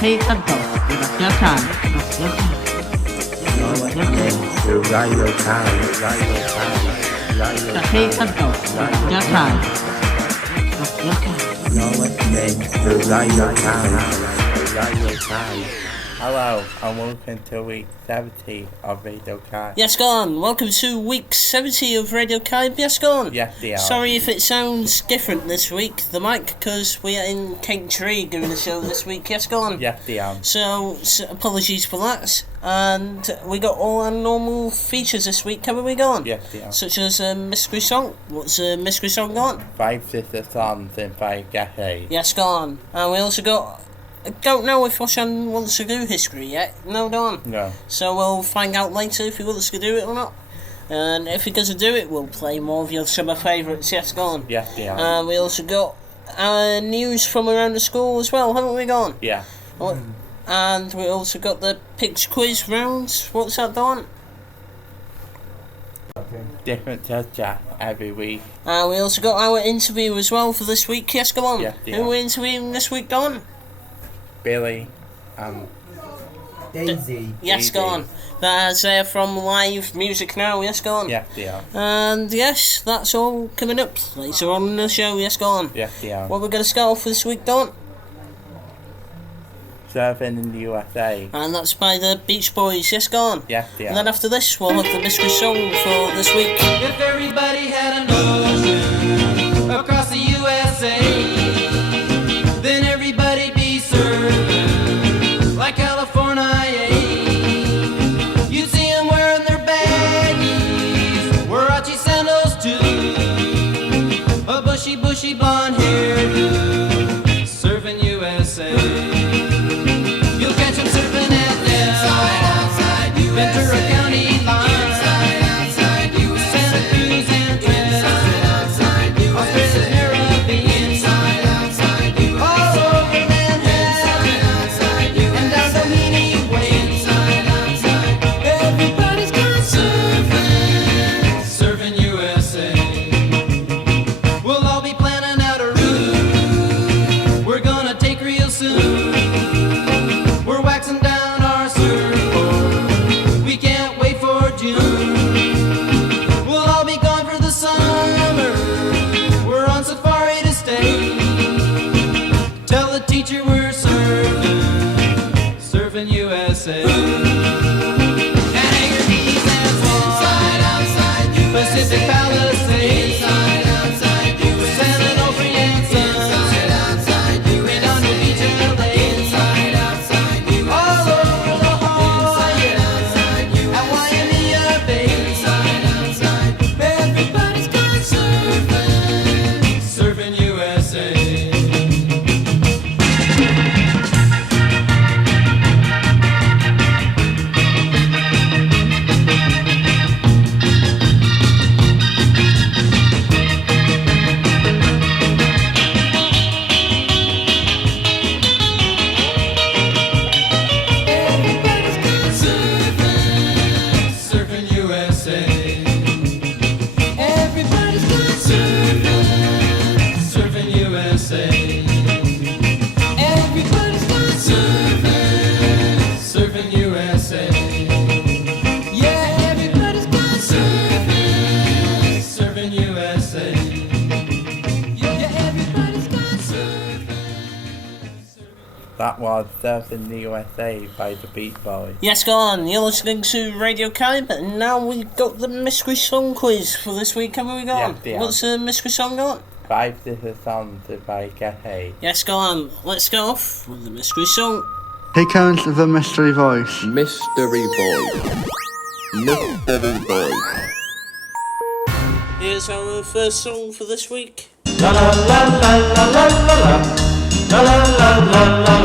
chi gydol i Radio CAYB. Radio CAYB. Chi gydol i Radio CAYB. You're listening to Radio CAYB. Hello and welcome to week 70 of Radio CAYB. Yes, go on. Welcome to week 70 of Radio CAYB. Yes, go on. Yes, they are. Sorry if it sounds different this week, the mic, because we are in Tree doing the show this week. Yes, go on. Yes, they are. So apologies for that. And we got all our normal features this week, haven't we, go on? Yes, they are. Such as a mystery song. What's a mystery song, go on? 5 sister songs in 5 decades. Yes, go on. And we also got... I don't know if Oshan wants to do history yet. No, don't. No. So we'll find out later if he wants to do it or not. And if he doesn't do it, we'll play more of your summer favourites. Yes, go on. Yes, they are. We also got our news from around the school as well, haven't we, gone? Yeah. And we also got the Pigs quiz rounds. What's that, Don? Different subject every week. We also got our interview as well for this week. Yes, go on. Yes, they Who are. are we interviewing this week, Don? Billy Daisy. Yes, Daisy. go on. That's from Live Music Now. Yes, go on. Yes, they are. And yes, that's all coming up later on in the show. Yes, go on. Yes, they are. What we're going to start off with this week, Don? Surfing in the USA. And that's by the Beach Boys. Yes, go on. Yes, they And are. then after this, we'll have the mystery song for this week. If everybody had an ocean across the USA, then everybody'd be surfing like California. You'd see them wearing their baggies, Warachi sandals too, a bushy blonde hairdo, surfing USA. You'll catch them surfing at Del, Ventura County line, Santa Cruz and Trent, Australia's Caribbean, all over Manhattan, and down Doheny Way. Everybody's gone surfing USA. We'll all be planning out a route we're gonna take real soon. We're waxing down our surfboard, we can't wait for June. We'll all be gone for the summer, we're on safari to stay. Tell the teacher we're surfing USA. And Anchor Keys and Swan, Pacific Palisades, San Onofre and Sons, Redondo Beach and LA, all over La Jolla, at Waimea Bay. Everybody's gone surfing USA. Everybody's gone surfing USA. Everybody's gone surfing USA. Everybody's gone surfing USA. Yeah, everybody's gone surfing USA. Yeah, everybody's gone surfing. That was Surfing the USA by the Beach Boys. Yes, go on. You're listening to Radio CAYB, and now we've got the mystery song quiz for this week, haven't we, go on? Yes, we have. What's the mystery song, go on? 5 sister songs by Getty. Yes, go on. Let's go off with the mystery song. Here comes the mystery voice. Mystery boy. Mystery boy. Here's our first song for this week.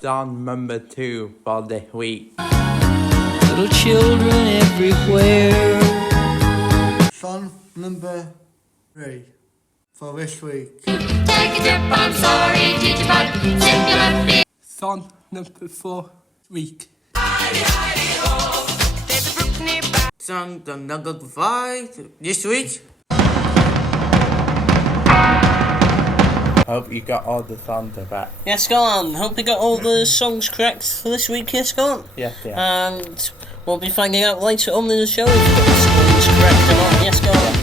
Song number 2 for this week. Little children everywhere. Song number 3 for this week. Take a trip, I'm sorry, teacher, but singular. Song number 4 week. Song number 5 this week. Hope you got all the songs back. Yes, go on. Hope you got all the songs correct for this week. Yes, go on. Yes, yeah. And we'll be finding out later on in the show if you got the songs correct or not. Yes, go on.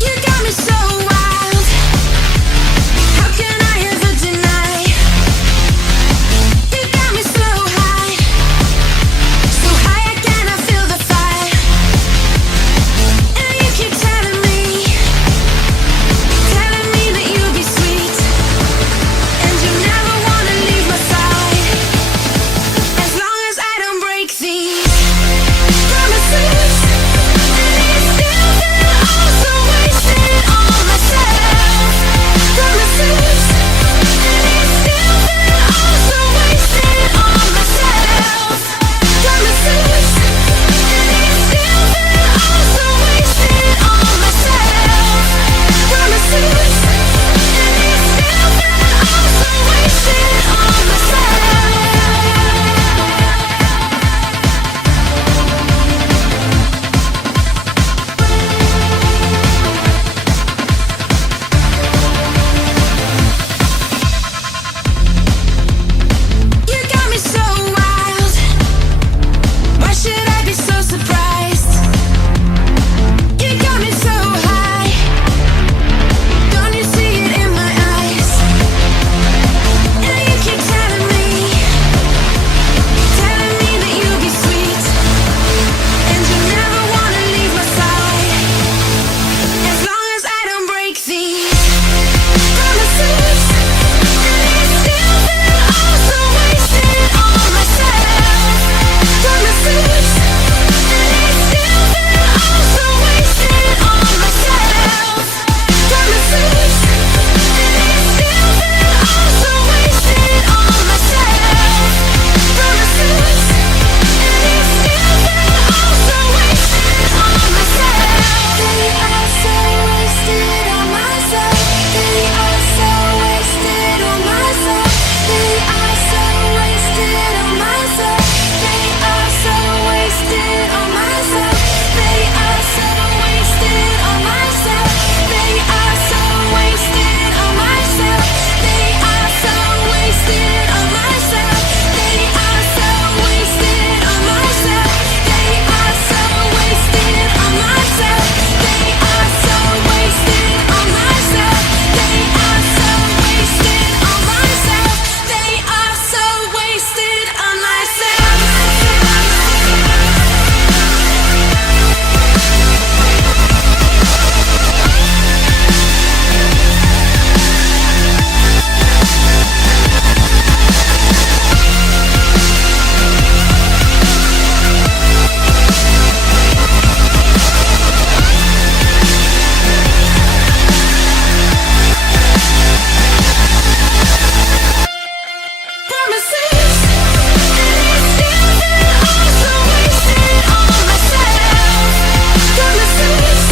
You got me so wild. How can I ever deny? You got me so high I cannot feel the fire. And you keep telling me that you'll be sweet, and you never wanna leave my side, as long as I don't break these promises. And it's still there, also wasted on myself. Promises. And it's still there, also wasted on myself. Promises. And it's still there, also wasted on myself. Promises. And it's still there, also wasted on myself. You got me so wild. Why should I be so surprised? You got me so high. Don't you see it in my eyes? And you keep telling me that you'll be sweet, and you never wanna leave my side, as long as I don't break these promises. And it's still there, also wasted on myself. Promises. And it's still there, also wasted on myself. Promises. And it's still there, also wasted on myself. Promises. And it's still there, also wasted on myself. They are so wasted on myself. They are so wasted on myself. They are so wasted on myself. They are so wasted on myself. They are so wasted on myself. They are so wasted on myself. They are so wasted on myself. They are so wasted on myself. They are so wasted on myself. They are so wasted on myself. They are so wasted on myself. They are so wasted on myself. Promises. And it's still there, also wasted on myself. Promises.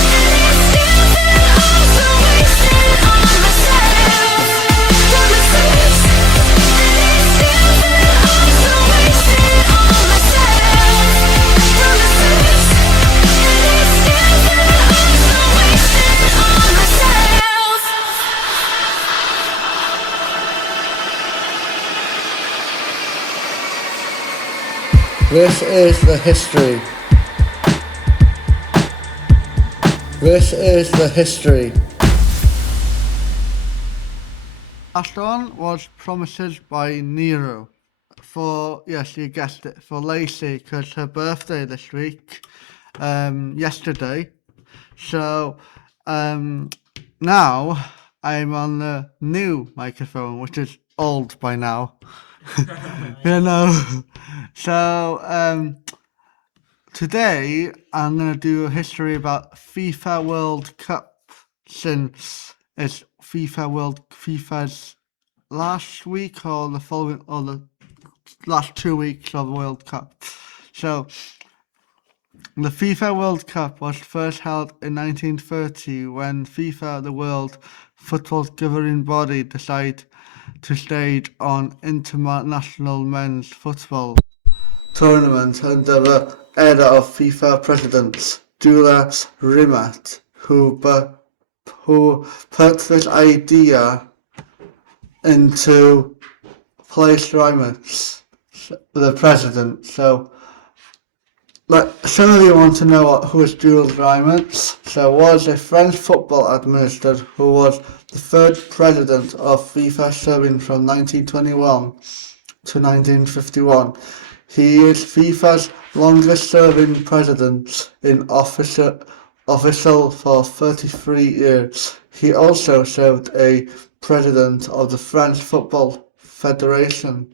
And it's still there, also wasted on myself. Promises. And it's still there, also wasted on myself. Promises. And it's still there, also wasted on myself. This is the history. This is the history. Last one was Promises by Nero. For, yes, you guessed it, for Lacey, because her birthday this week, yesterday. So, now I'm on the new microphone, which is old by now. You know. So, today I'm going to do a history about FIFA World Cup, since it's FIFA's last week or the following or the last 2 weeks of the World Cup. So, the FIFA World Cup was first held in 1930 when FIFA, the world football's governing body, decided to stage an international men's football tournament under the era of FIFA president Julius Rimet, who put this idea into place. Rimet, the president. So, some of you want to know who is Jules Rimet. So, was a French football administrator who was the third president of FIFA, serving from 1921 to 1951. He is FIFA's longest-serving president in official for 33 years. He also served as president of the French Football Federation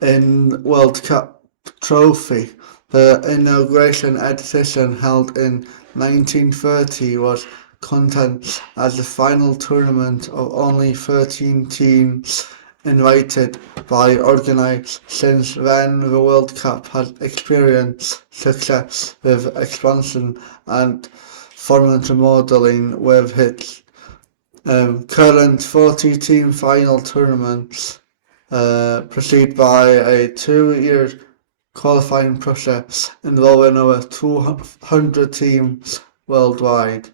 in World Cup trophy. The inauguration edition held in 1930 was content as the final tournament of only 13 teams invited by organised. Since then, the World Cup has experienced success with expansion and format remodelling, with its current 40-team final tournaments preceded by a 2-year qualifying process involving over 200 teams worldwide.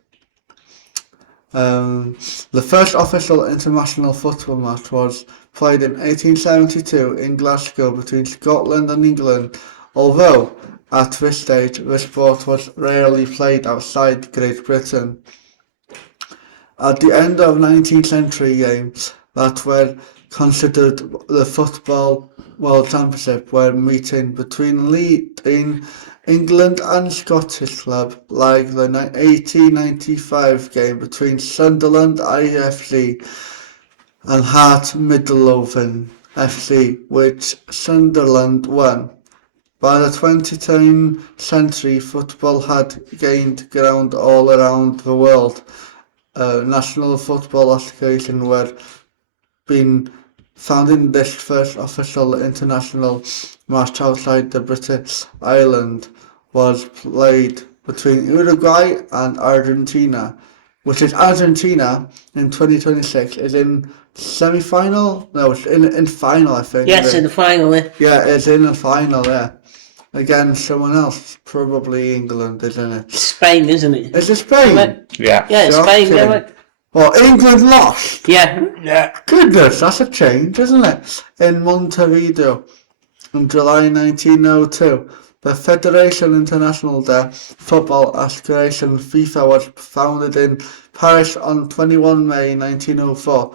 The first official international football match was played in 1872 in Glasgow between Scotland and England, although at this stage the sport was rarely played outside Great Britain. At the end of 19th century, games that were considered the Football World Championship were meeting between leading England and Scottish club, like the 1895 game between Sunderland IFC and Hart Midlothian FC, which Sunderland won. By the 20th century, football had gained ground all around the world. National Football Association were being founding this first official international match outside the British Island was played between Uruguay and Argentina, which is Argentina in 2026 is in semi-final? No, it's in final, I think. Yes, in the final, Yeah, it's in the final, yeah. Against someone else, probably England, isn't it? Spain, isn't it? Is it Spain? Yeah. Yeah, it's Spain, Shocking. yeah, mate. Well, England lost. Yeah. Goodness, that's a change, isn't it? In Montevideo in July 1902, the Fédération Internationale de Football Association FIFA was founded in Paris on 21 May 1904,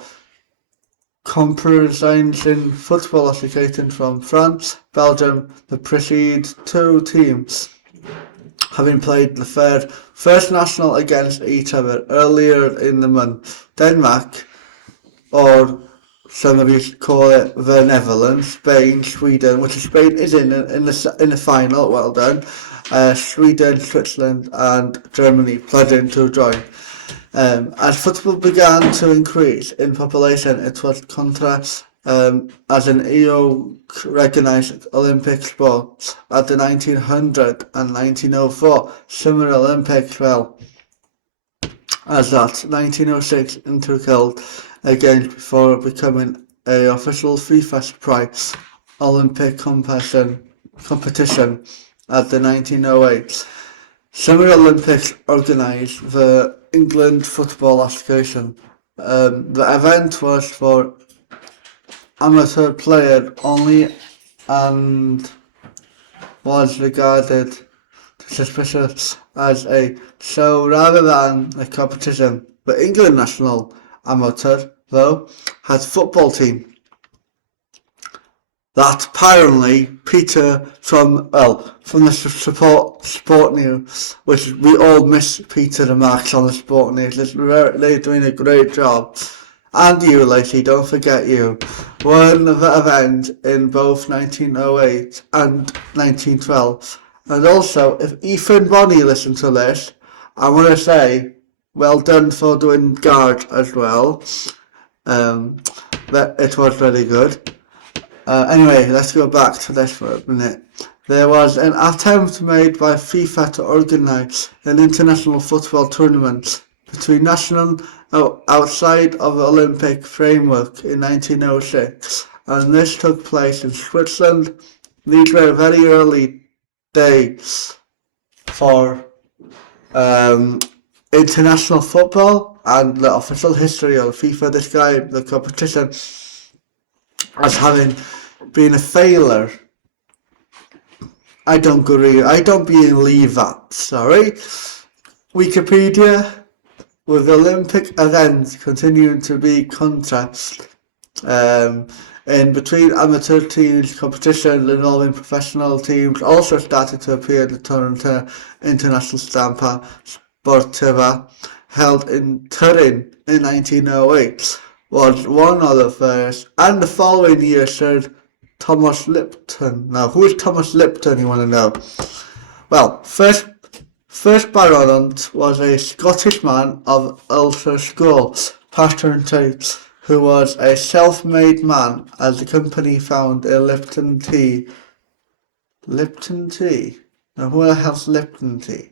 comprising football associations from France, Belgium. The preceding two teams having played the first national against each other earlier in the month. Denmark, or some of you call it the Netherlands, Spain, Sweden, which Spain is in the final, well done. Sweden, Switzerland and Germany pledging to join. As football began to increase in population, it was contrast as an EU recognised Olympic sport. At the 1900 and 1904 Summer Olympics, well, as that 1906 intercaled again before becoming a official FIFA prize Olympic competition at the 1908 Summer Olympics organised the England Football Association. The event was for amateur player only and was regarded suspicious as a show rather than a competition. The England national amateur, though, had football team that apparently Peter from the Sport News, which we all miss Peter and Max on the Sport News. They're doing a great job. And you, Lacey, don't forget you, won the event in both 1908 and 1912. And also, if Ethan Bonney listened to this, I want to say, well done for doing guard as well. That it was really good. Anyway, let's go back to this for a minute. There was an attempt made by FIFA to organise an international football tournament between national outside of the Olympic framework in 1906, and this took place in Switzerland. These were very early days for international football, and the official history of FIFA described the competition as having been a failure. I don't believe that, sorry. Wikipedia, with Olympic events continuing to be contrast in between amateur teams, competition involving professional teams also started to appear in the Toronto International Stampa Sportiva, held in Turin in 1908, was one of the first, and the following year Sir Thomas Lipton. Now, who is Thomas Lipton, you want to know? Well, first baronet was a Scottish man of Ulster School, parentage, who was a self-made man, as the company found a Lipton tea. Lipton tea? Now, who the hell's Lipton tea?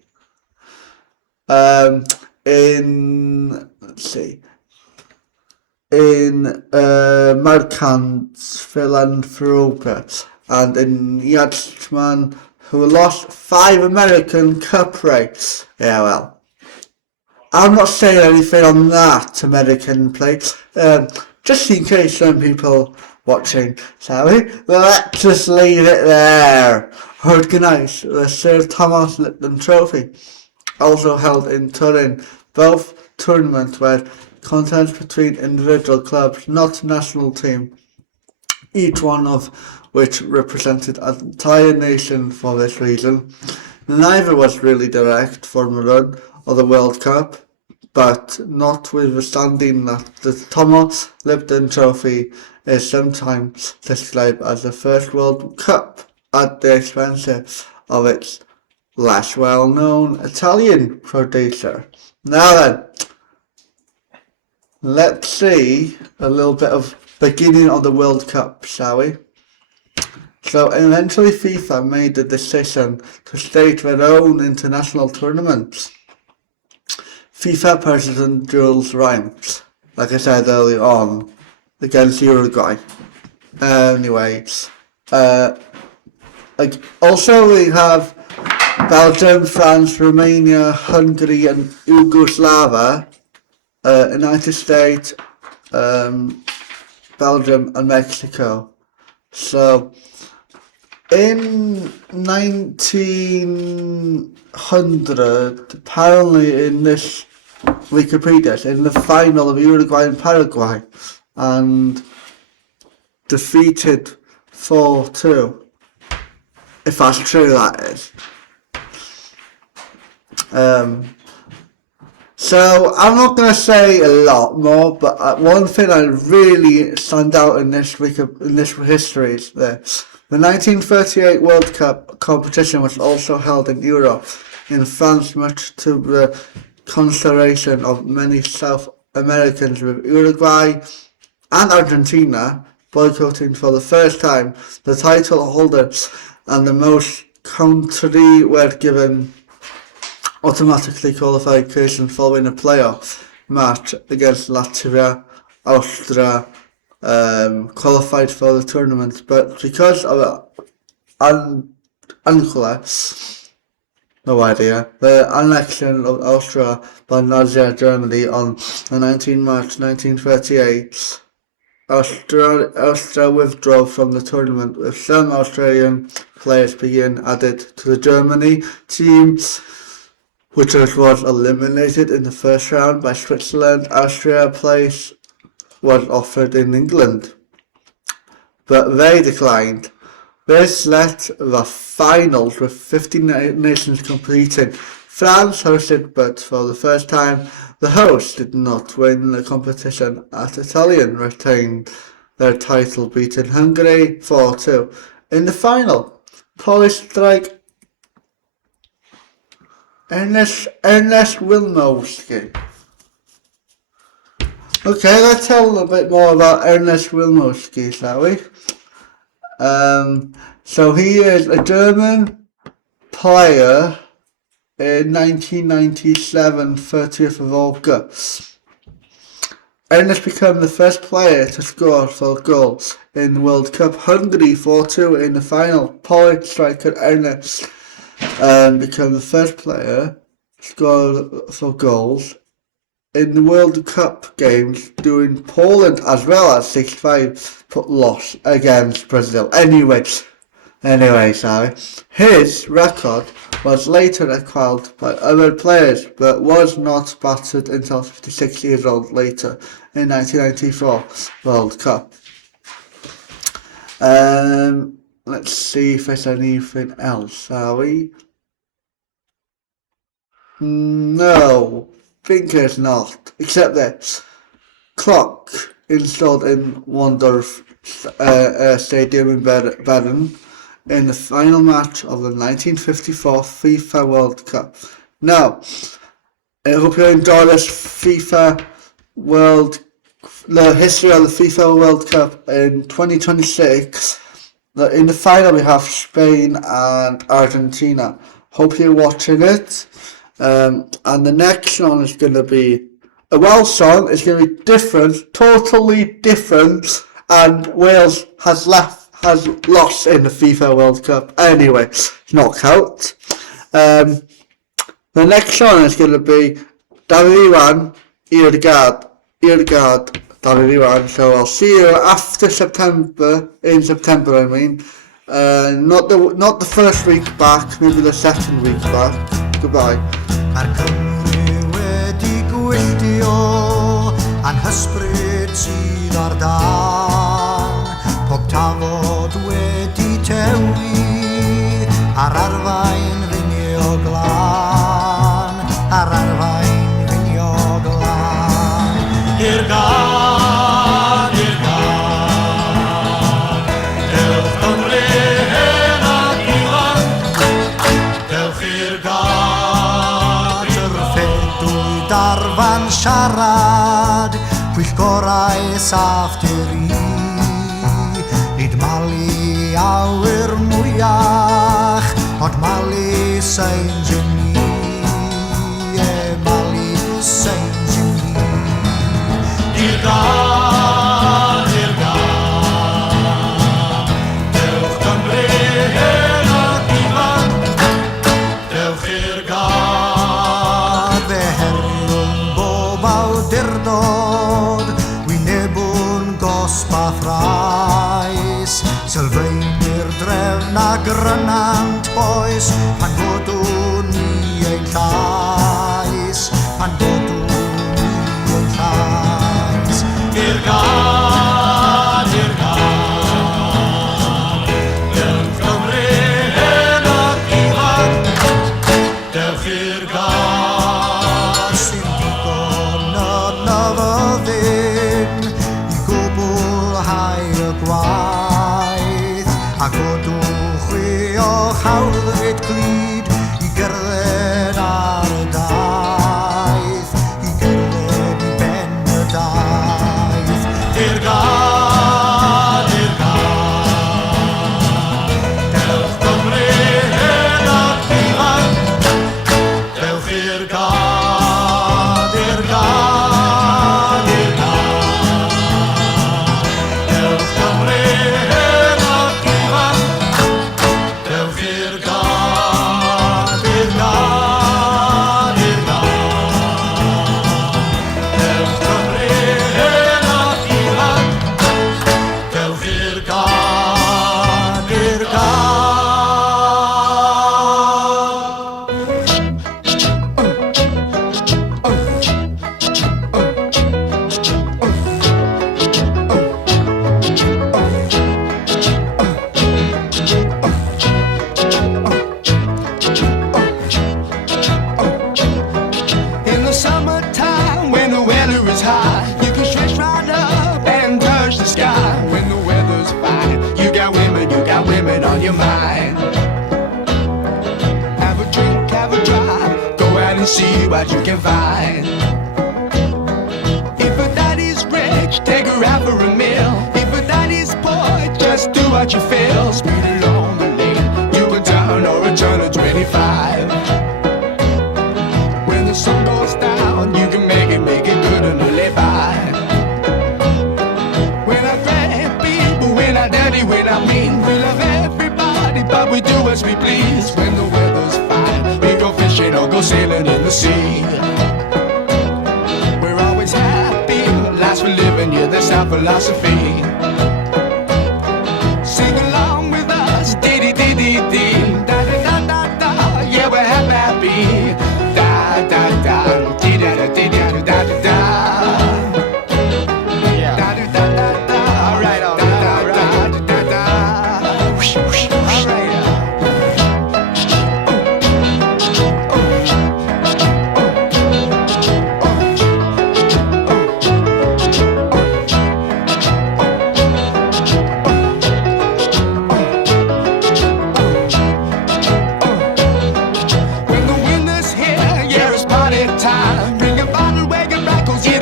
In Markant's philanthropy, and in Yachtsman, who lost 5 American Cup races. Yeah, well, I'm not saying anything on that American plate, just in case some people watching, shall we? Let's just leave it there. Organised the Sir Thomas Lipton Trophy, also held in Turin. Both tournaments were contests between individual clubs, not national team, each one of which represented an entire nation for this reason. Neither was really direct Formula 1 or the World Cup, but notwithstanding that the Thomas Lipton Trophy is sometimes described as the first World Cup at the expense of its less well-known Italian producer. Now then, let's see a little bit of beginning of the World Cup, shall we? So eventually FIFA made the decision to stage their own international tournaments. FIFA President Jules Rimet, like I said earlier on, against Uruguay. Anyway, also we have Belgium, France, Romania, Hungary and Yugoslavia, United States, Belgium and Mexico. So in 1900, apparently in this Wikipedia, in the final of Uruguay and Paraguay, and defeated 4-2. If that's true, that is. So I'm not going to say a lot more, but one thing I really stand out in this history is this. The 1938 World Cup competition was also held in Europe, in France, much to the consideration of many South Americans, with Uruguay and Argentina boycotting for the first time. The title holders and the most country were given automatically qualification following a playoff match against Latvia. Austria qualified for the tournament, but because of the annexion of Austria by Nazi Germany on the 19 March 1938, Austria withdrew from the tournament, with some Australian players being added to the Germany team, which was eliminated in the first round by Switzerland. Austria place was offered in England, but they declined. This led the finals with 50 nations competing. France hosted, but for the first time, the hosts did not win the competition, as Italian retained their title, beating Hungary 4-2. In the final, Polish strike Ernest Wilmowski. Okay, let's tell a little bit more about Ernest Wilmowski, shall we? So he is a German player in 1997 30th of August. Ernest became the first player to score 4 goals in the World Cup. Hungary 4-2 in the final. Polish striker Ernest became the first player to score 4 goals in the World Cup games during Poland, as well as 6-5 loss against Brazil. Anyway, his record was later acquired by other players, but was not battered until 56 years old later in 1994 World Cup. Let's see if there's anything else, are we? No, think there's not, except this. Clock installed in Wondorf Stadium in Bern in the final match of the 1954 FIFA World Cup. Now, I hope you enjoy this the history of the FIFA World Cup in 2026. In the final we have Spain and Argentina. Hope you're watching it. And the next song is going to be a Welsh song. It's going to be different, totally different, and Wales has lost in the FIFA World Cup. Anyway, knockout. The next song is going to be Ddarganfod, Ddarganfod. So I'll see you after September. In September, I mean. Not the first week back, maybe the second week back. Goodbye. Mae'r Cymru wedi gwylltio a'n hysbryd sydd ar dan. Pob tafod wedi tewi ar arfain finio glan, ar arfain finio glan. I'r gad, dewch Cymru hen ac ifanc, dewch i'r gad. Yrffedwy darfan siarad, pwyllgorau saff diri. Nid malu awyr mwyach, ond malu seins yn ni, malu seins yn ni. I'r gad, dewch Cymru hen ac ifanc, dewch i'r gad. Fe heriwn bob awdurdod, wynebwn gosbath rais. Sylfaenir drefn a grynant boes, pan godwn ni ein llais, pan godwn ni ein llais. I'r gad, dewch Cymru hen ac ifanc, dewch i'r gad. Sy'n digon yna fyddin i gwblhau y gwaith, a godwch i'ch hawlfyd glid i gerdded ar y daith, i gerdded i ben y daith. I'r gad, dewch Cymru hen ac ifanc, dewch i'r gad, dewch Cymru hen ac ifanc, dewch i'r gad, dewch Cymru hen ac ifanc, dewch i'r gad. In the summertime, when the weather is high, you can stretch right up and touch the sky. When the weather's fine, you got women on your mind. Have a drink, have a drive, go out and see what you can find. If a daddy's rich, take her out for a meal. If a daddy's poor, just do what you feel. Speed along the lane, you go down or return to 25. When the sun goes down, you can make it good and live by. We're not bad people, we're not dirty, we're not mean. We love everybody, but we do as we please. When the weather's fine, we go fishing or go sailing in the sea. We're always happy, life's for living, yeah, that's our philosophy. Sing along with us, dee-dee-dee-dee-dee, da-da-da-da-da, yeah, we're happy, da-da-da, dee-da-da-dee-da-da-da-da.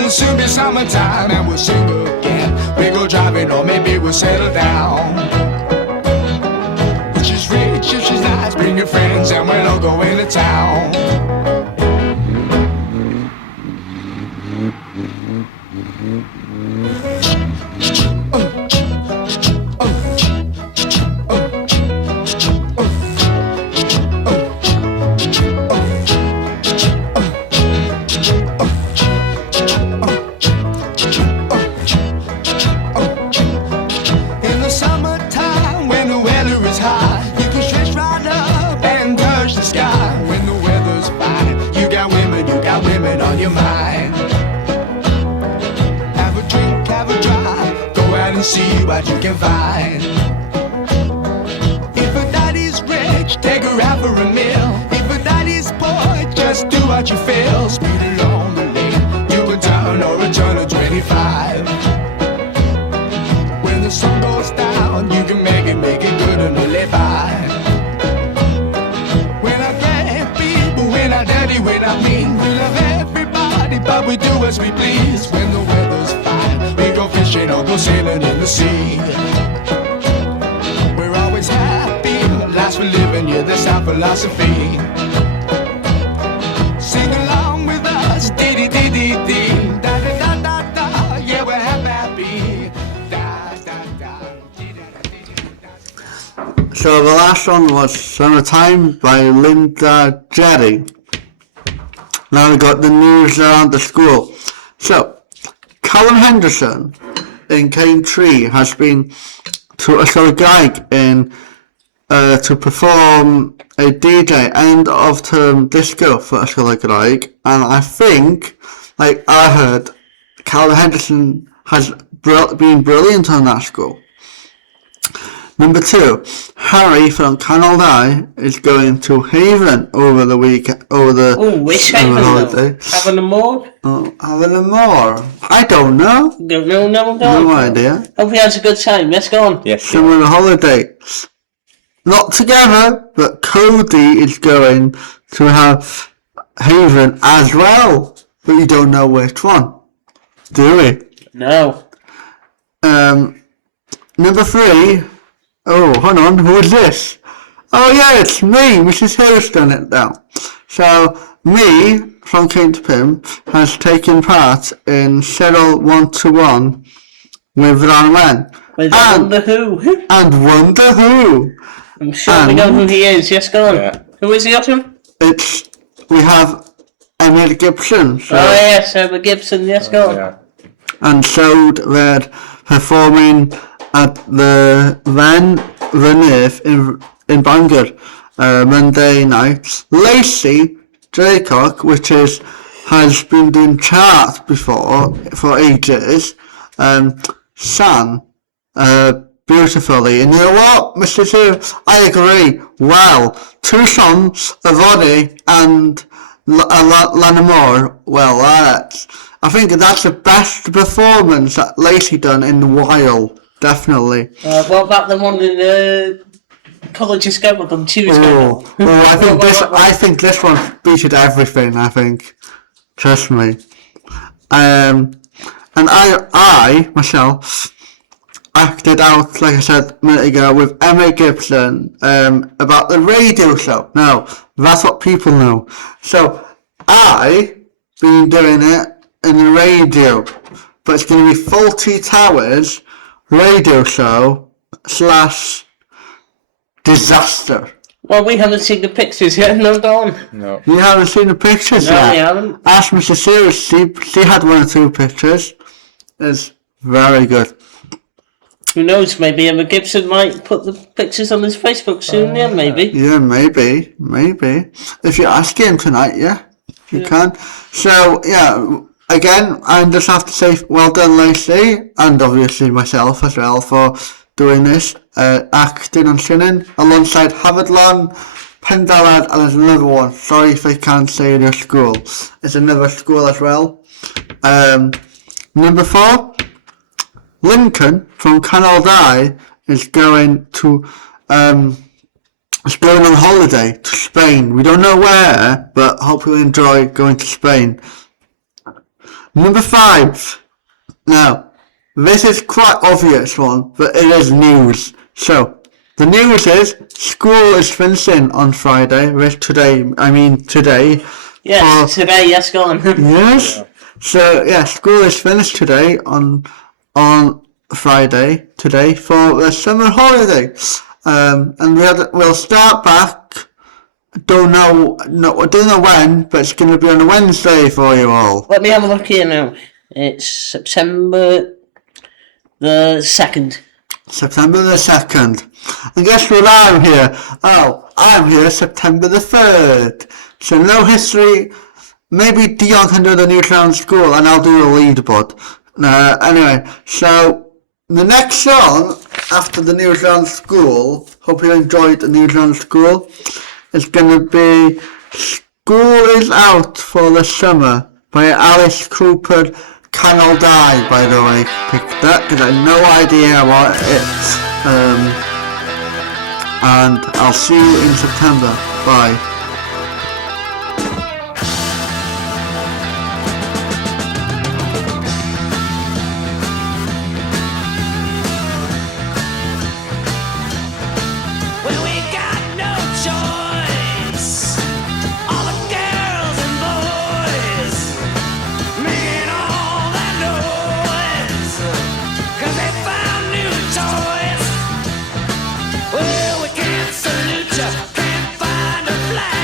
Soon be summertime and we'll sing again. We go driving or maybe we'll settle down. If she's rich, if she's nice, bring your friends and we'll all go into town. See what you can find. If a daddy's rich, take her out for a meal. If a daddy's poor, just do what you feel. Speed along the lane, you go down or return to 25. When the sun goes down, you can make it good and live by. We're not bad people, we're not dirty, we're not mean. We love everybody, but we do as we please. When the weather's fine, we go fishing or go sailing in the sea. We're always happy, life's for living, yeah, that's our philosophy. Sing along with us, dee-dee-dee-dee-dee, da-da-da-da-da, yeah, we're happy, da-da-da. So the last one was Summertime by Linda Jerry. Now we got the news around the school. So, Callum Henderson in Cane has been to a sort of gig in to perform a DJ end of term disco for a sort of gig, and I think, like I heard, Callum Henderson has been brilliant on that school. Number 2, Harry from Canolfan is going to Haven over the weekend, which Haven though? Having a more? Oh, having a more? I don't know. No idea. Hope he has a good time. Let's go on. Yes. Summer holiday. Not together, but Cody is going to have Haven as well. But you don't know which one, do we? No. Number 3. Oh, hold on, who is this? Oh yeah, it's me, Mrs. Harris done it now. So, me, from King to Pim, has taken part in several one-to-one with Ron With Wonder Who. And Wonder Who. I'm sure we know who he is, yes, go on. Yeah. Who is he, Otto? We have Emma Gibson. So, oh yes, Emma Gibson, yes, go on. Yeah. And so they're performing at the Van Renef in Bangor Monday night. Lacey Draycock, which has been doing charts before for ages, sang beautifully. And you know what, Mr. Sue? I agree. Well, 2 songs of Oddy and Lana Moore. Well, I think that's the best performance that Lacey done in a while. Definitely. What about the one in the College of Scotland on Tuesday? I think this one beated everything. I think, trust me. And I myself acted out, like I said a minute ago, with Emma Gibson about the radio show. Now, that's what people know. So, I've been doing it in the radio, but it's going to be Fawlty Towers radio show / disaster. Well, we haven't seen the pictures yet, no, Don. No. You haven't seen the pictures No, yet? we haven't. Ask Mr. Sears, she had 1 or 2 pictures. It's very good. Who knows, maybe Emma Gibson might put the pictures on his Facebook soon, yeah, maybe. Yeah, maybe. If you ask him tonight, yeah, you can. So, yeah, again, I just have to say well done, Lacey, and obviously myself as well, for doing this, acting and singing, alongside Haverlon, Pendalad, and there's another one. Sorry if I can't say your school. It's another school as well. Number 4, Lincoln from Canolfan is going to is going on holiday to Spain. We don't know where, but hope you'll enjoy going to Spain. Number 5. Now, this is quite obvious one, but it is news. So, the news is school is finishing on Friday. Today. Yes, today, yes, go on. Yes. So, yeah, school is finished today on Friday today for the summer holiday. And we'll start back. Don't know when, but it's going to be on a Wednesday for you all. Let me have a look here now. It's September the 2nd. September the 2nd. And guess what I'm here? Oh, I'm here September the 3rd. So no history. Maybe Dion can do the New Zealand School and I'll do the leaderboard. Anyway, so the next song after the New Zealand School, hope you enjoyed the New Zealand School, is going to be School is Out for the Summer by Alice Cooper. Canolfan, by the way, picked that because I had no idea what it is. And I'll see you in September. Bye. Well, we got no choice. All the girls and boys making all that noise, 'cause they found new toys. Well, we can't salute ya, can't find a flag.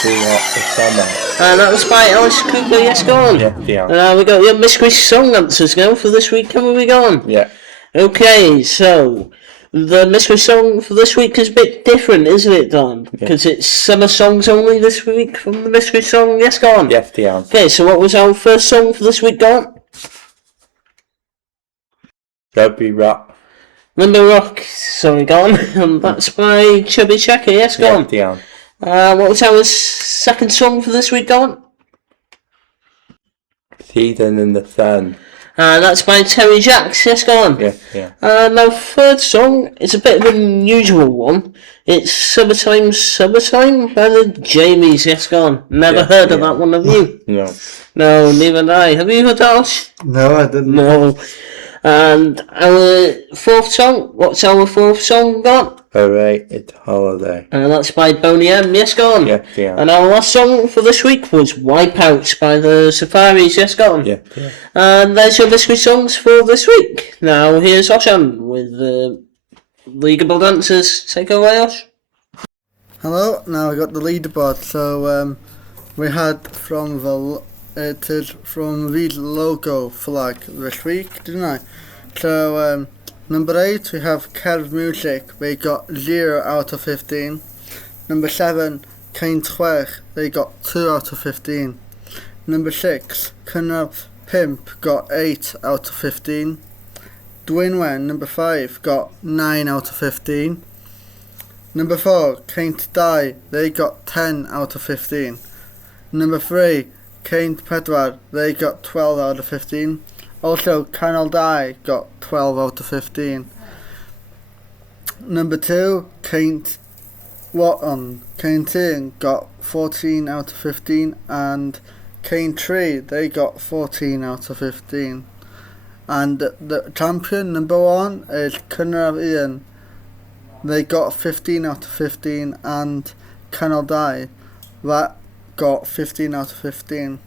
throughout the summer. And that was by Alice Cooper, yes, go on. Yeah, yeah. We got your mystery song answers now for this week, haven't we gone? Yeah. Okay, so the mystery song for this week is a bit different, isn't it, Don? Because it's summer songs only this week from the mystery song, yes, go on. Yes, yeah. Okay, so what was our first song for this week, go on? Chubby Rock. Limbo Rock, sorry, go on. And that's by Chubby Checker, yes, go on. Yeah. What was our second song for this week, go on? Season in the Sun. That's by Terry Jacks, yes, go on. Yeah, yeah. And our third song is a bit of an unusual one. It's Summertime by the Jamies, yes, go on. Never heard of that one, have you? No. No, neither had I. Have you heard that, Osh? No, I didn't. No. And our fourth song, what's our fourth song got? Alright, it's Holiday. And that's by Boney M, yes, go on. Yeah, yeah. And our last song for this week was Wipeouts by the Safaris, yes, go on. Yeah, yeah. And there's your mystery songs for this week. Now here's Oshan with the leaderboard answers. Take it away, Osh. Hello, now I got the leaderboard. So we had from the logo flag this week, didn't I? So number 8 we have Cerdd Music. They got 0 out of 15. Number 7 chreu'n, they got 2 out of 15. Number 6 Pimp got 8 out of 15. Dyma, number 5, got 9 out of 15. Number 4, Die, they got 10 out of 15. Number 3, Pedwar, they got 12 out of 15. Also, Canolfan got 12 out of 15. Number 2, Chreu'n got 14 out of 15, and Tree, they got 14 out of 15. And the champion, number 1, is Ian. They got 15 out of 15, and Canolfan, that got 15 out of 15.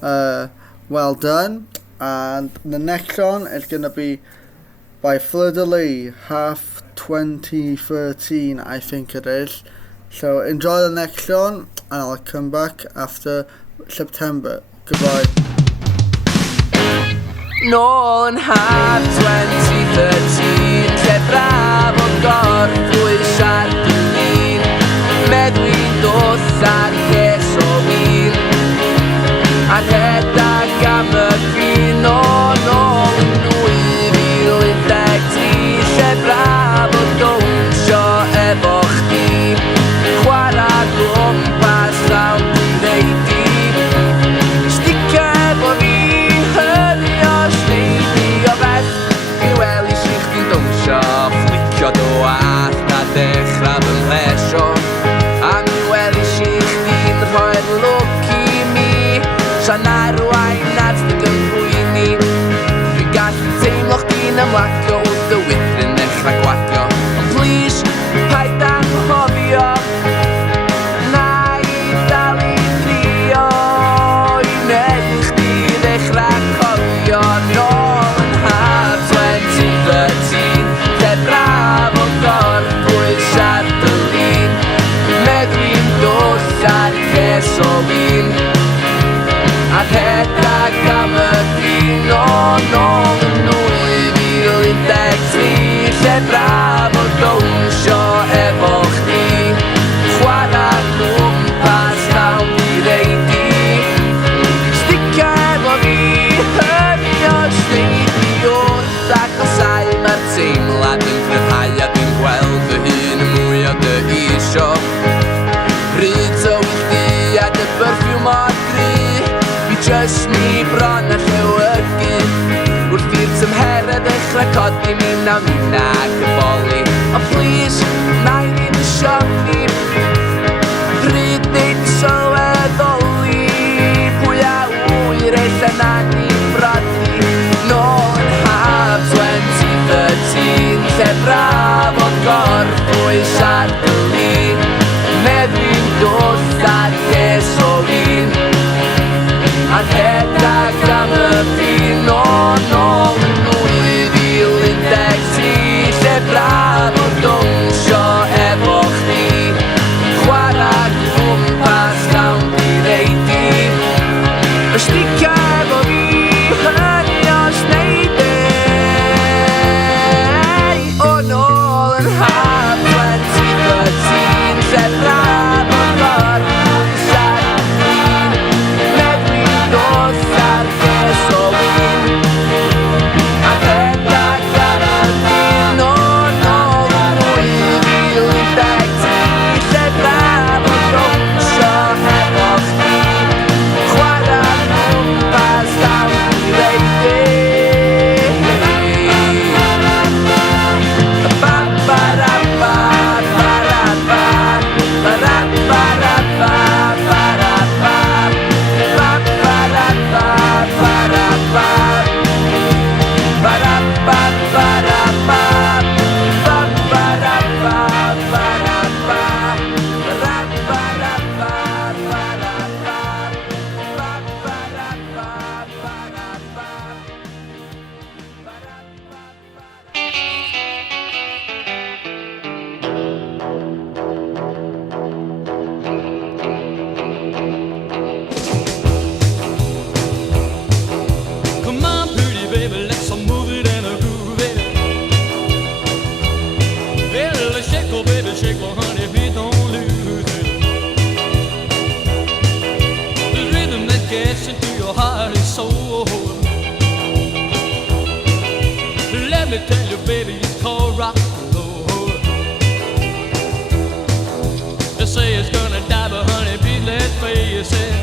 Well done. And the next one is going to be by Fleur-de-Lis, half 2013, I think it is. So enjoy the next one, and I'll come back after September. Goodbye. Nôl yn haf 2013 Lle braf o gorffwys ar dyn Meddwi'n dos ar ges o wyn A rhedag am y ffyn o nôl yn 2013 Lle braf o dawnsio efo chdi Chwarae gwmpas llawn direidi Sticio efo fi Flicio do all na dechrau fy mhlesio A mi welis i chdi'n rhoi'r look i mi Tra'n arwain at dy gymrwyni Dwi'n gallu teimlo chdi'n ymlacio wrth y wythyn ddechrau gwacio Ond please, paid anghofio Na i dal i drio I neu chdi ddechrau cofio Nôl yn haf 2013 Braf o gorffwys ar dylun Meddwi'n dos ar ges o wyn A rhedag am y ffyn o nôl yn 2013 Lle braf o dawnsio efo chdi Chwarae gwmpas llawn direidi Sticio efo fi hynny sneidi wrth agosau Mae'r teimlad yn cryfhau a dwi'n gweld fy hun yn mwy o dy isio Ryd o wythni a dy berffiwm o'r gry Fi just mi bron a llewygu Wrth i'r tymheredd ddechrau codi mi na mina ac y boli Ond please, na i ddim sioni Ryd nid sylweddoli Pwy a wyr eich yna ni brodi Nôl yn haf 2013 Lle braf o gorffwys ar dylun Meddwi'n dos ar ges o wyn A rhedag am y ffyn o nôl yn 2013 Lle braf o dawnsio efo chdi Chwarae gwmpas gets into your heart and soul. Let me tell you, baby, it's called rock and roll. They say it's gonna die, but honey, please let's face it.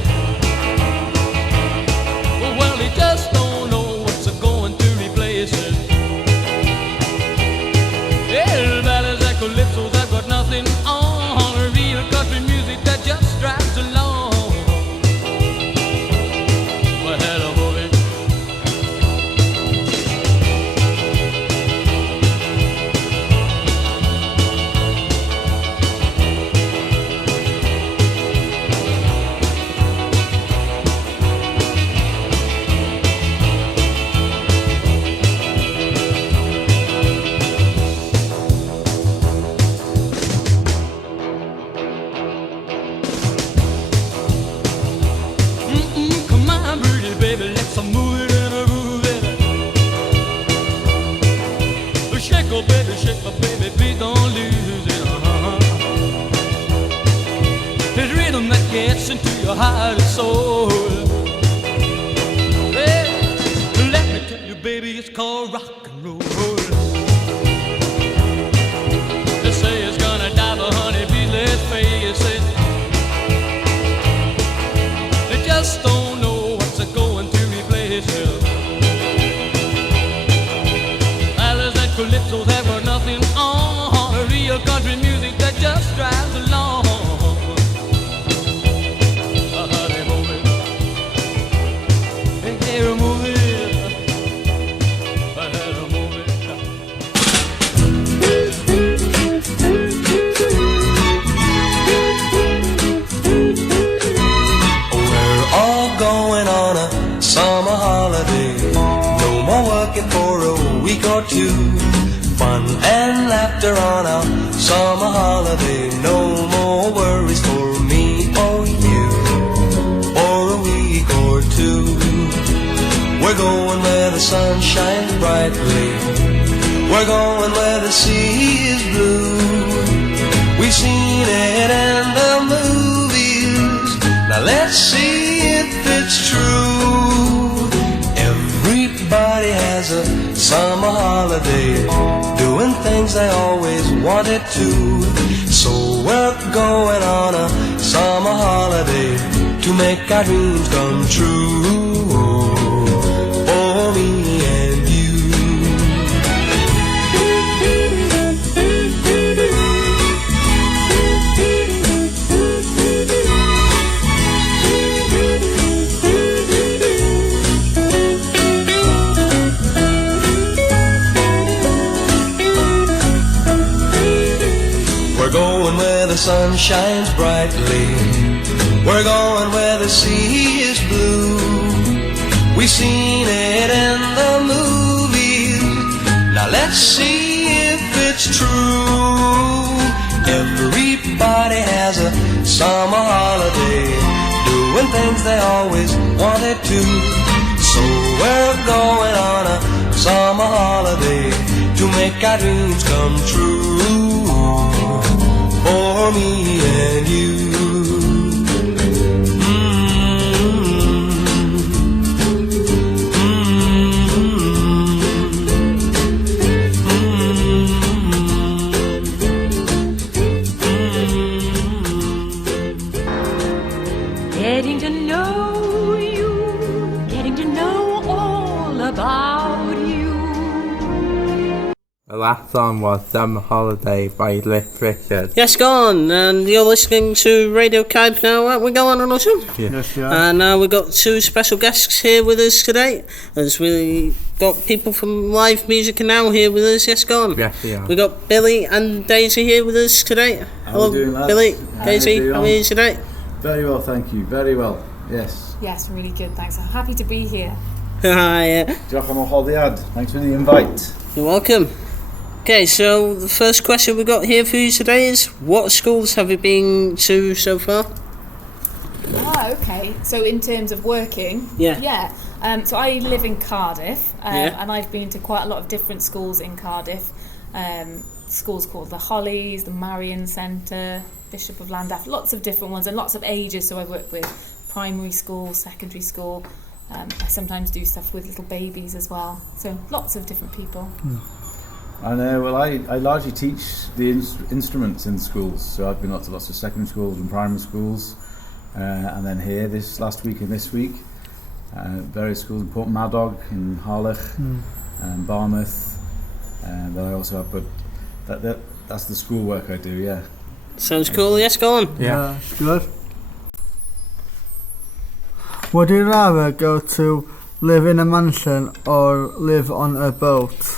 Well, he just don't know what's going to replace it. Yeah, ballads and calypsos, I've got nothing on. Real country music that just drives along. Well, hello, movie. Come on, pretty baby, let's move it and groove it. Shake, oh baby, please don't lose it. It's rhythm that gets into your heart and soul. Hey, let me tell you, baby, it's called rock and roll. They say it's gonna die, but honey, please let's face it. They just don't know what's going to replace it. Ballads and calypsos have got nothing on. Real country music that just drives along. Honey, move it. Hey, hey, move it. Honey, move it. We're all going on a summer holiday. No more working for a week or two. Fun and laughter on our summer holiday. No more worries for me or you for a week or two. We're going where the sun shines brightly. We're going where the sea is blue. We've seen it in the movies. Now let's see if it's true. Everybody has a summer holiday, doing things they always wanted to. So we're going on a summer holiday to make our dreams come true. For me and you. We're going where the sun shines brightly. We're going where the sea is blue. We've seen it in the movies. Now let's see if it's true. Everybody has a summer holiday, doing things they always wanted to. So we're going on a summer holiday to make our dreams come true. For me and you. Getting to know you, getting to know all about you. The last song was Summer Holiday by Richard. Yes, go on, and you're listening to Radio CAYB now, aren't we? Go on, Nghanolfan. Yes, yeah. And we've got two special guests here with us today, as we got people from Live Music and Now here with us. Yes, go on. Yes, yeah. We got Billy and Daisy here with us today. How are we doing, lads? Billy, How Daisy, you doing? how are you today? Very well, thank you. Very well. Yes. Yes, really good, thanks. I'm happy to be here. Hi, Diolch am wahoddiad. Thanks for the invite. you're welcome. Okay, so the first question we got here for you today is, what schools have you been to so far? Okay. So in terms of working, Yeah. So I live in Cardiff, Yeah. and I've been to quite a lot of different schools in Cardiff. Schools called the Hollies, the Marion Centre, Bishop of Llandaff, lots of different ones and lots of ages. So I've worked with primary school, secondary school. I sometimes do stuff with little babies as well. So lots of different people. And well, I largely teach the instruments in schools. So I've been lots of secondary schools and primary schools, and then here this last week and this week, various schools in Port Madog, in Harlech, and Barmouth, and I also have. But that's the school work I do. Yeah. Sounds cool. Yes, go on. Yeah, it's good. Would you rather go to live in a mansion or live on a boat?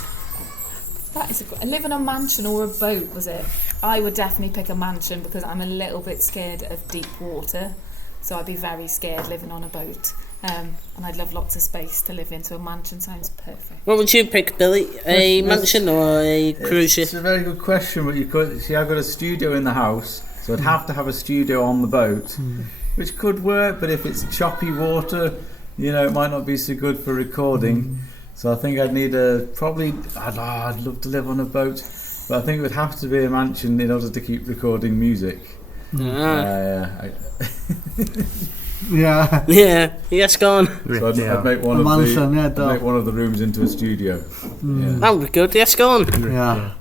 That is live in a mansion or a boat, was it? I would definitely pick a mansion because I'm a little bit scared of deep water. So I'd be very scared living on a boat. And I'd love lots of space to live in, so a mansion sounds perfect. What would you pick, Billy? A mansion or a cruise ship? It's a very good question, but you could see I've got a studio in the house, so I'd have to have a studio on the boat, which could work, but if it's choppy water, it might not be so good for recording. So I think I'd need I'd love to live on a boat, but I think it would have to be a mansion in order to keep recording music. Yeah. Yeah. Yes, go on. So I'd make one of the rooms into a studio. That would be good. Yes, go on. Yeah.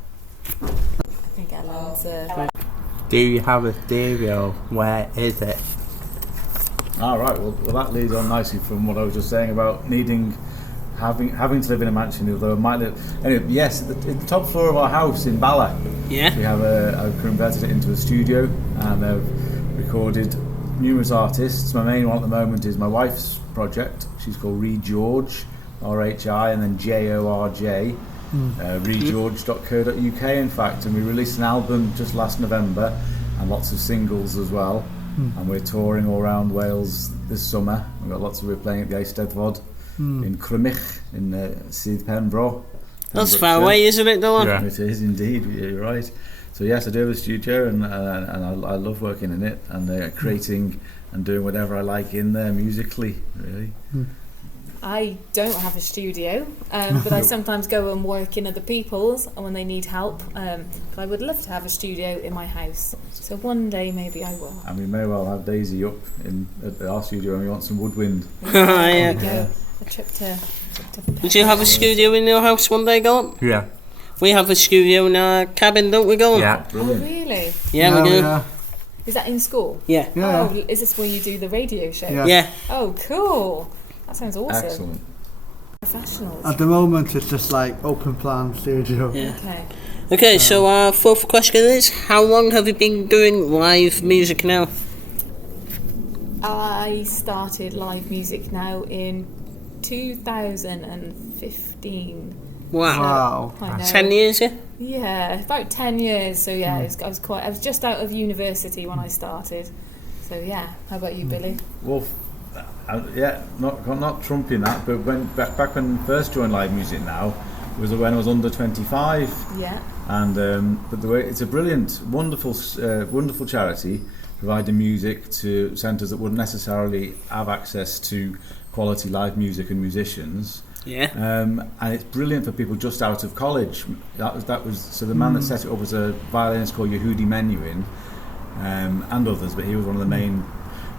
I think Ellen's Do you have a stereo? Where is it? Right. Well, that leads on nicely from what I was just saying about having to live in a mansion. Although I might live anyway. Yes, at the top floor of our house in Bala. Yeah. We have I've converted it into a studio, and I've recorded numerous artists. My main one at the moment is my wife's project. She's called Reed George, RHI, and then JORJ, reedgeorge.co.uk in fact, and we released an album just last November and lots of singles as well, and we're touring all around Wales this summer. We're playing at the Eisteddfod in chreu'n in Sydd Penbro. That's far away, isn't it, Dylan? Yeah. It is indeed, you're right. So yes, I do have a studio, and I love working in it and creating and doing whatever I like in there musically, really. I don't have a studio, but I sometimes go and work in other people's when they need help. But I would love to have a studio in my house. So one day maybe I will. And we may well have Daisy up at our studio and we want some woodwind. Yeah. A trip to Would you have a studio in your house one day, Gallop? Yeah. We have a studio in our cabin, don't we, Gallop? Yeah. Oh, really? Yeah, we do. Yeah. Is that in school? Yeah. Oh, is this where you do the radio show? Yeah. Oh, cool. That sounds awesome. Excellent. Professionals. At the moment, it's just like open plan studio. Yeah. Okay. Okay, so our fourth question is, how long have you been doing live music now? I started live music now in 2015. Wow. I know. 10 years, yeah? Yeah, about 10 years. So yeah, I was just out of university when I started. So yeah, how about you, Billy? Well, not trumping that, but back when I first joined live music now was when I was under 25. Yeah. And but the way it's a brilliant, wonderful charity providing music to centres that wouldn't necessarily have access to quality live music and musicians. Yeah. And it's brilliant for people just out of college. That was so the man that set it up was a violinist called Yehudi Menuhin, and others, but he was one of the main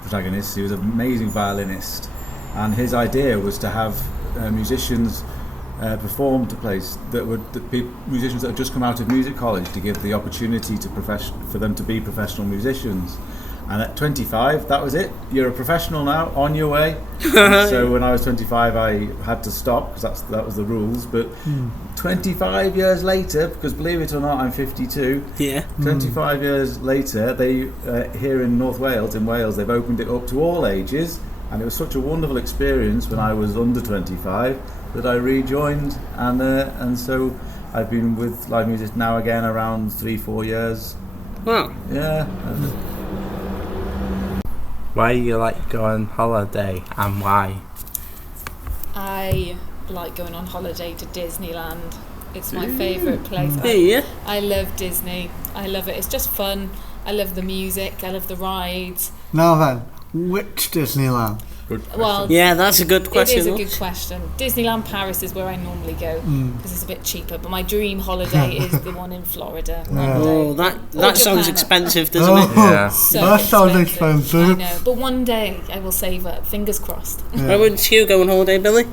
protagonists. He was an amazing violinist, and his idea was to have musicians perform to places musicians that had just come out of music college, to give the opportunity for them to be professional musicians. And at 25, that was it. You're a professional now, on your way. So when I was 25, I had to stop because that was the rules. But 25 years later, because believe it or not, I'm 52. Yeah. 25 years later, they here in North Wales, they've opened it up to all ages, and it was such a wonderful experience when I was under 25 that I rejoined, and so I've been with live music now again around 3-4 years. Wow. Yeah. Why do you like going on holiday and why? I like going on holiday to Disneyland. It's my favourite place. Yeah. I love Disney. I love it. It's just fun. I love the music. I love the rides. Now then, which Disneyland? Good question. Well, Yeah, that's a good it question. is a though. good question. Disneyland Paris is where I normally go because it's a bit cheaper. But my dream holiday is the one in Florida. Oh, that Or sounds Japan. expensive, doesn't it? Yeah. So That sounds I expensive. know, but one day I will save up. Fingers crossed. Where would you go on holiday, Billy?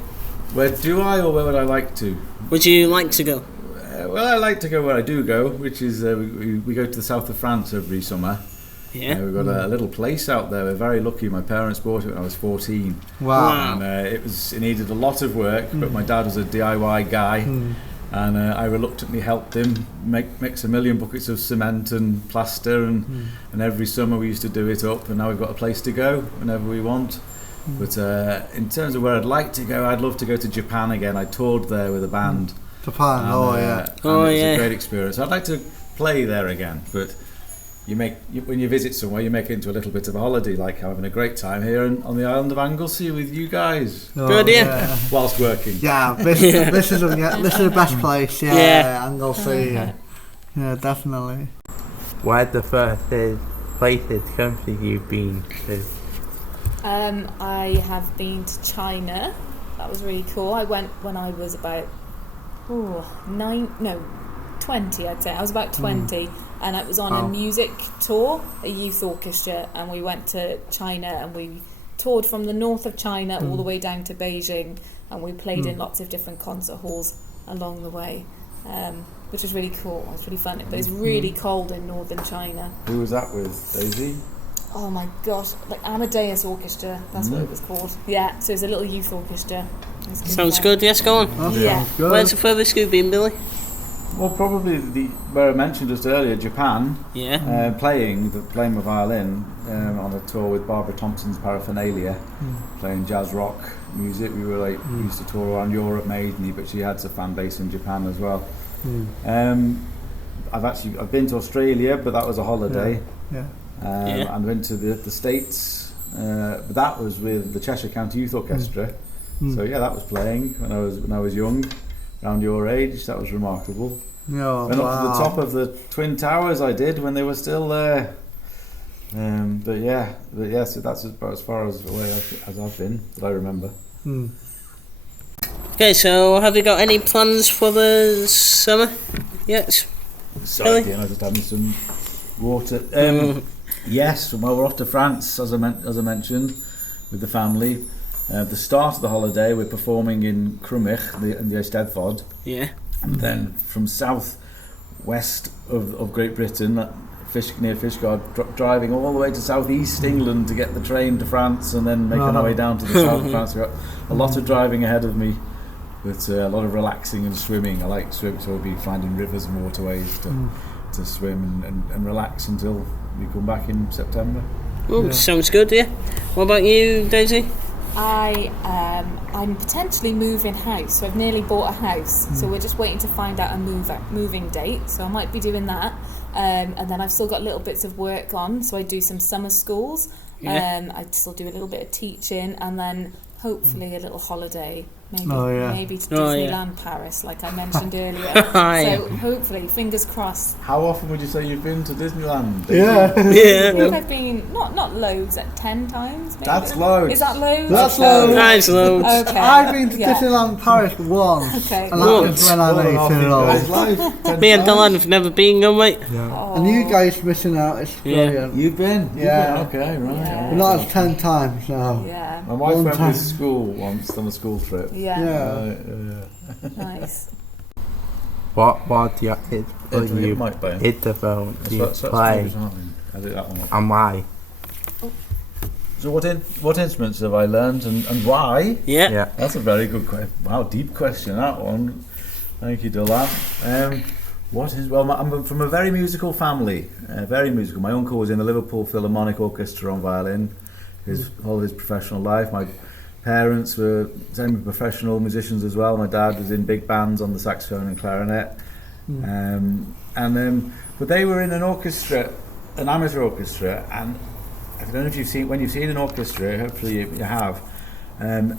Where do I, or where would I like to? Would you like to go? Well, I like to go where I do go, which is we go to the south of France every summer. Yeah. We've got a little place out there. We're very lucky. My parents bought it when I was 14. Wow. And it needed a lot of work, but my dad was a DIY guy, and I reluctantly helped him mix a million buckets of cement and plaster, and every summer we used to do it up, and now we've got a place to go whenever we want. But in terms of where I'd like to go, I'd love to go to Japan again. I toured there with a band. Japan, And, oh yeah. and Oh, it was yeah. a great experience. I'd like to play there again, but when you visit somewhere, you make it into a little bit of a holiday, like having a great time here on the island of Anglesey with you guys, Oh, Good idea. Yeah, whilst working. this is the best place. Yeah, Yeah. Anglesey. Yeah, definitely. Where the first places, countries you've been to? I have been to China. That was really cool. I went when I was about 20, I'd say. I was about 20, and I was on a music tour, a youth orchestra, and we went to China, and we toured from the north of China all the way down to Beijing, and we played in lots of different concert halls along the way, which was really cool. It was really fun, but it's really cold in northern China. Who was that with, Daisy? Oh my gosh, like Amadeus Orchestra, that's what it was called. Yeah, so it's a little youth orchestra. It's Sounds fun. good. Yes, go on. Yeah. Good. Where's the furthest you've been, Billy? Well, probably where I mentioned just earlier, Japan. Yeah. Playing my violin on a tour with Barbara Thompson's Paraphernalia, playing jazz rock music. We were we used to tour around Europe mainly, but she had a fan base in Japan as well. I've been to Australia, but that was a holiday. Yeah. I've been to the States, but that was with the Cheshire County Youth Orchestra. So yeah, that was playing when I was young, around your age. That was remarkable. Oh, Went up to the top of the Twin Towers. I did when they were still there. But yeah, so that's about as far as away as I've been that I remember. Okay, so have you got any plans for the summer? Yes. Sorry, Billy? I was just having some water. Yes, well, we're off to France, as I mentioned, with the family. The start of the holiday, we're performing in chreu'n in the Eisteddfod. Yeah. And then from south west of Great Britain, near Fishguard, driving all the way to southeast England to get the train to France, and then making our way down to the south of France. We've got a lot of driving ahead of me, but a lot of relaxing and swimming. I like swimming, so we'll be finding rivers and waterways to swim and relax until we come back in September. Oh, sounds good, yeah. What about you, Daisy? I'm potentially moving house, so I've nearly bought a house, so we're just waiting to find out a moving date, so I might be doing that, and then I've still got little bits of work on, so I do some summer schools, I still do a little bit of teaching, and then hopefully a little holiday, maybe to Disneyland Paris, like I mentioned earlier. So hopefully, fingers crossed. How often would you say you've been to Disneyland? Yeah. I think I've been not loads, at 10 times. Maybe. That's loads. Is that loads? That's loads. Nice loads. Okay. I've been to Disneyland Paris once. Okay. And that was when I'm 18 years old. Me and Dylan have never been, gone, mate. And you guys missing out, it's brilliant. You've been? Yeah. Okay, right. Yeah. But not as 10 times now. Yeah. My wife Long went time. with school once on a school trip. Yeah. Nice. What do you might be. hit the phone? Do you That's play? I did that one up. And why? So what instruments have I learned and why? Yeah. That's a very good question. Wow, deep question, that one. Thank you, Dylan. I'm from a very musical family, very musical. My uncle was in the Liverpool Philharmonic Orchestra on violin all of his professional life. My parents were semi-professional musicians as well. My dad was in big bands on the saxophone and clarinet. But they were in an orchestra, an amateur orchestra, and I don't know if when you've seen an orchestra, hopefully you have,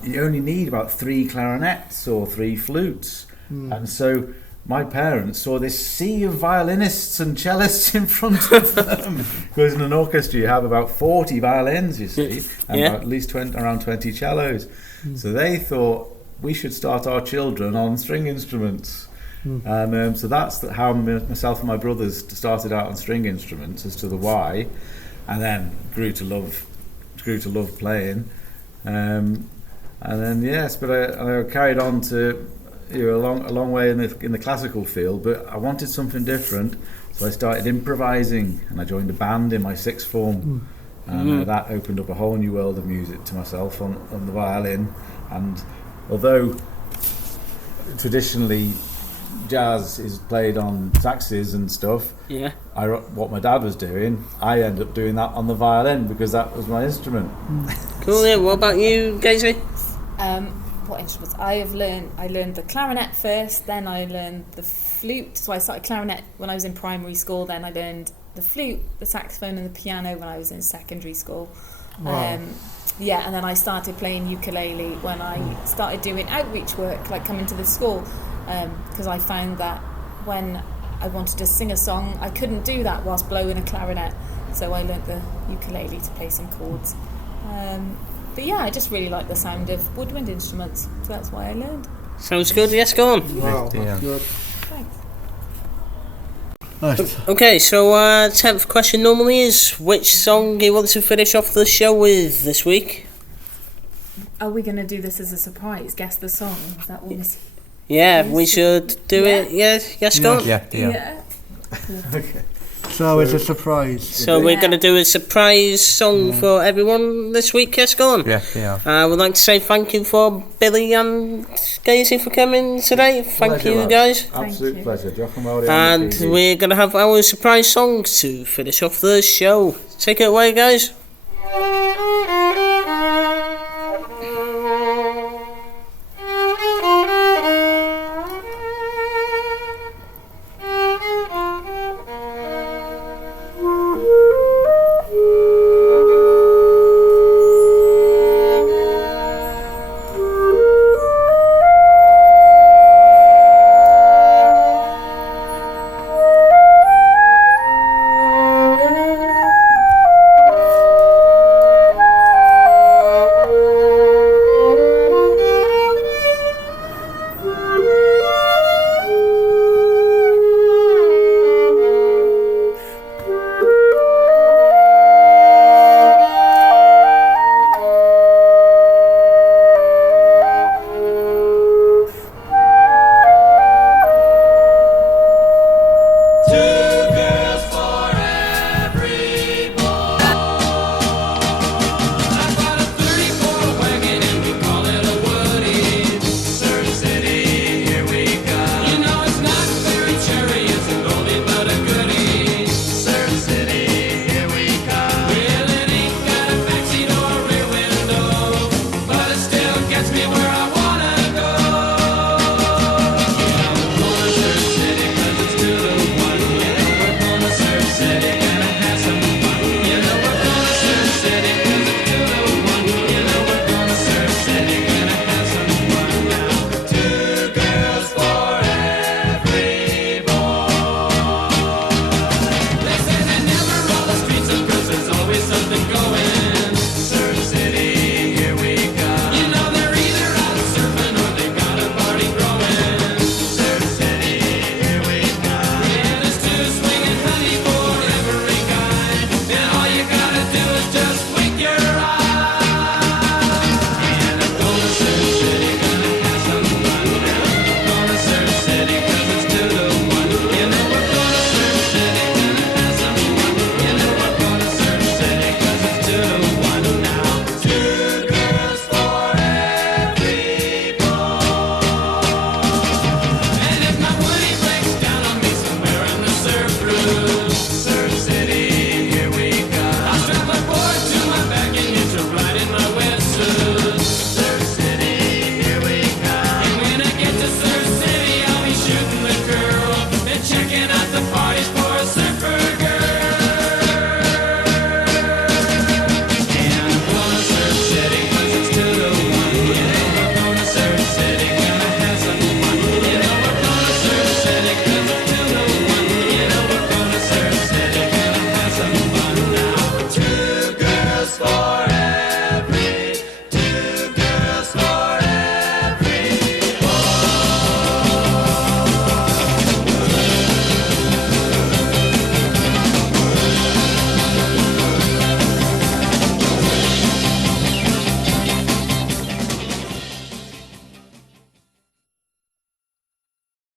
you only need about 3 clarinets or 3 flutes. And so my parents saw this sea of violinists and cellists in front of them. Because in an orchestra you have about 40 violins, you see, and Yeah. at least around 20 cellos. So they thought we should start our children on string instruments. And so that's how myself and my brothers started out on string instruments, as to the why, and then grew to love playing. And then yes, but I carried on to a long way in the classical field, but I wanted something different, so I started improvising, and I joined a band in my sixth form, and that opened up a whole new world of music to myself on the violin. And although traditionally jazz is played on saxes and stuff, what my dad was doing, I ended up doing that on the violin because that was my instrument. Cool. Yeah. What about you, Gazy? What instruments? I learned the clarinet first, then I learned the flute. So I started clarinet when I was in primary school, then I learned the flute, the saxophone and the piano when I was in secondary school. Wow. And then I started playing ukulele when I started doing outreach work, like coming to the school, because I found that when I wanted to sing a song, I couldn't do that whilst blowing a clarinet, so I learnt the ukulele to play some chords. But yeah, I just really like the sound of woodwind instruments, so that's why I learned. Sounds good. Yes, go on. Wow, that's good. Thanks. Right. Okay, so 10th question normally is, which song do you want to finish off the show with this week? Are we going to do this as a surprise? Guess the song? Is that what was... Yeah, we should do it. Yeah, yes, go on. Yeah. Okay. So it's a surprise. So we're going to do a surprise song for everyone this week. Yes, go on. Yeah. I would like to say thank you for Billy and Gazy for coming today. Thank you, guys. Absolute pleasure. And we're going to have our surprise song to finish off the show. Take it away, guys.